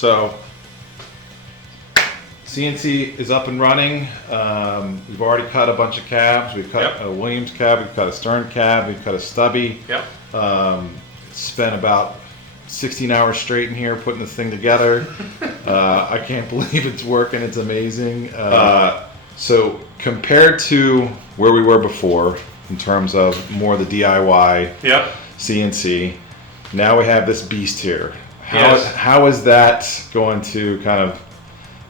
So CNC is up and running. We've already cut a bunch of cabs. We've cut a Williams cab, we've cut a Stern cab, we've cut a stubby. Spent about 16 hours straight in here putting this thing together. I can't believe it's working. It's amazing. So compared to where we were before in terms of more the DIY CNC, now we have this beast here. How is that going to kind of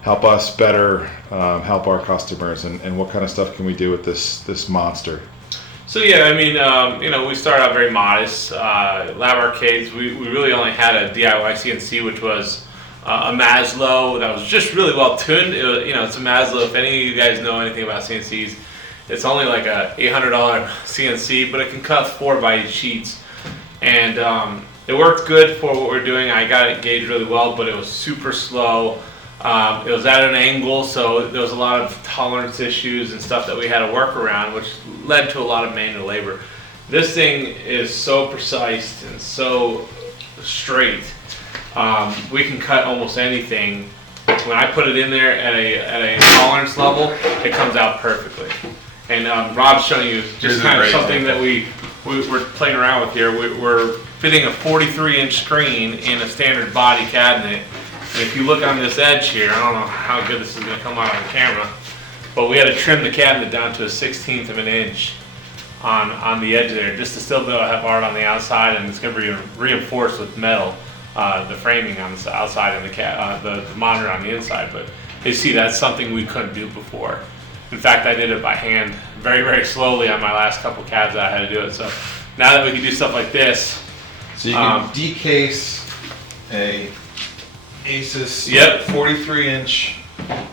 help us better help our customers, and what kind of stuff can we do with this monster? So yeah, I mean, we started out very modest. Lab Arcades, we really only had a DIY CNC, which was a Maslow that was just really well tuned. It's a Maslow. If any of you guys know anything about CNCs, it's only like a $800 CNC, but it can cut 4 by 8 sheets, and it worked good for what we're doing. I got it gauged really well, but it was super slow. It was at an angle, so there was a lot of tolerance issues and stuff that we had to work around, which led to a lot of manual labor. This thing is so precise and so straight. We can cut almost anything. When I put it in there at a tolerance level, it comes out perfectly. And Rob's showing you just kind of something that we're playing around with here. We're fitting a 43-inch screen in a standard body cabinet. And if you look on this edge here, I don't know how good this is going to come out on camera, but we had to trim the cabinet down to a 1/16 of an inch on the edge there, just to still be able to have art on the outside, and it's going to be reinforced with metal, the framing on the outside and the monitor on the inside. But you see, that's something we couldn't do before. In fact, I did it by hand very, very slowly on my last couple cabs that I had to do it. So now that we can do stuff like this. So you can decase a Asus 43-inch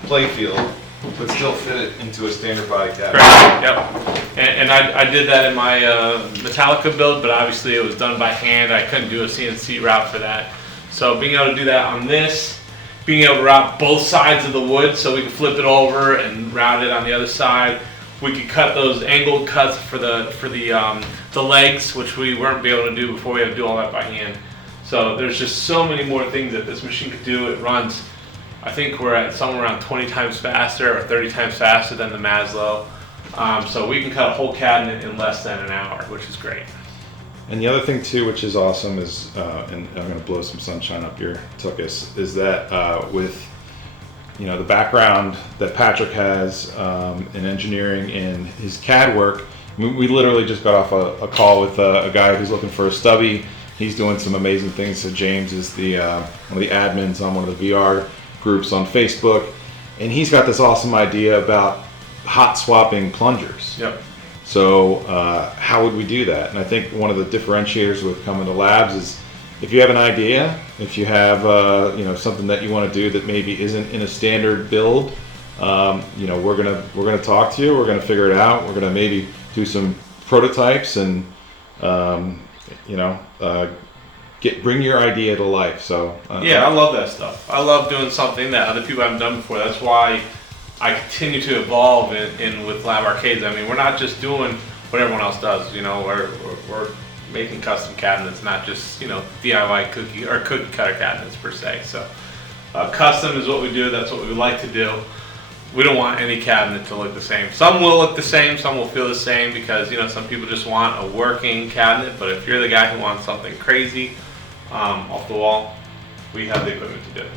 playfield, but still fit it into a standard body cabinet. Correct. Yep. And I did that in my Metallica build, but obviously it was done by hand. I couldn't do a CNC route for that. So being able to do that on this, being able to route both sides of the wood, so we can flip it over and route it on the other side. We could cut those angled cuts for the legs, which we weren't able to do before. We had to do all that by hand. So there's just so many more things that this machine could do. It runs, I think we're at somewhere around 20 times faster or 30 times faster than the Maslow. So we can cut a whole cabinet in less than an hour, which is great. And the other thing too, which is awesome, is, and I'm going to blow some sunshine up your tuchus, is that with the background that Patrick has in engineering and his CAD work, we literally just got off a call with a guy who's looking for a stubby. He's doing some amazing things. So James is one of the admins on one of the VR groups on Facebook, and he's got this awesome idea about hot swapping plungers. Yep. So how would we do that? And I think one of the differentiators with coming to labs is if you have an idea, if you have something that you want to do that maybe isn't in a standard build, we're gonna talk to you. We're gonna figure it out. We're gonna maybe do some prototypes and bring your idea to life. So yeah, I love that stuff. I love doing something that other people haven't done before. That's why I continue to evolve in with Lab Arcades. I mean, we're not just doing what everyone else does. We're making custom cabinets, not just DIY cookie cutter cabinets per se. So custom is what we do. That's what we like to do. We don't want any cabinet to look the same. Some will look the same, some will feel the same, because some people just want a working cabinet. But if you're the guy who wants something crazy off the wall, we have the equipment to do it.